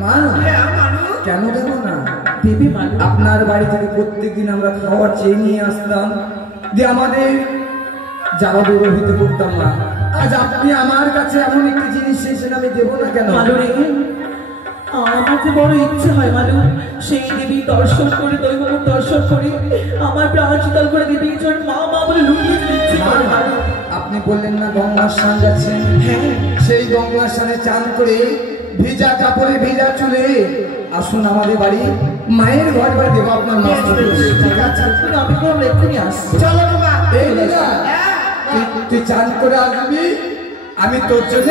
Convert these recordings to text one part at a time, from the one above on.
মা কেন দেবো না দেবী মা। আপনার বাড়ি থেকে প্রত্যেকদিন আমরা খাবার চেয়ে নিয়ে আসতাম, যে আমাদের যাওয়া দৌড়হিতে করতাম না। আজ আপনি আমার কাছে এমন একটি জিনিস চেয়েছেন, আমি দেবো না কেন? আমার যে বড় ইচ্ছে হয় মানু, সেই দেবী দর্শন করে, দৈবক দর্শন করে আমার প্রাণ শীতল করে দেবী মা মা বলে লুকিয়ে দিচ্ছে। আপনি বললেন না গঙ্গার স্নান যাচ্ছেন? হ্যাঁ, সেই গঙ্গার স্নানে চান করে ভিজা কাপড়ে ভিজা চুলে আসুন আমাদের বাড়ি, মায়ের ঘর বাড়ি দেবো আপনার মা। ঠিক আছে, আমি বলবো এক্ষুনি আসছি। চলো বাবা, তুই চান করে আসবি, আমি তোর জন্য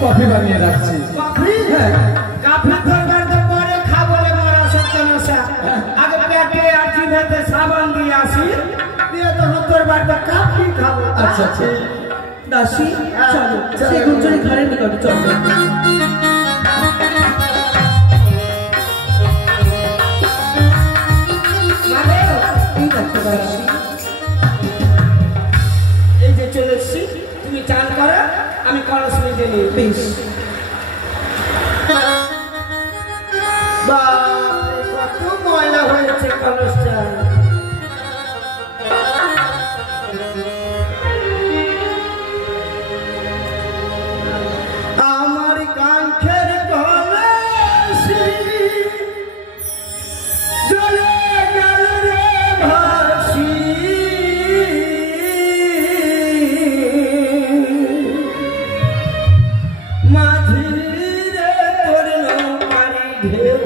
কফি বানিয়ে রাখছি। হ্যাঁ, কফি খাবার তো পরে খাবো রে মারা সত্যনাশা। আগে পেটে আর জিভেতে সাবান দিয়ে আসি, দিয়ে তো তোর বাড়িতে কফি খাবো। আচ্ছা আচ্ছা দাসী চলো, সেই গুঞ্জনের ঘরের নিকটে চলো। এই যে চলে এসছি, তুমি চান করো, আমি কলস নিয়ে নিই। বেশ। কত ময়লা হয়েছে কলসটা। আমার কাঙ্ক্ষের কলসি জলে গেল রে ভাসি, মাঝিরে তোর নৌকারি ঢেউ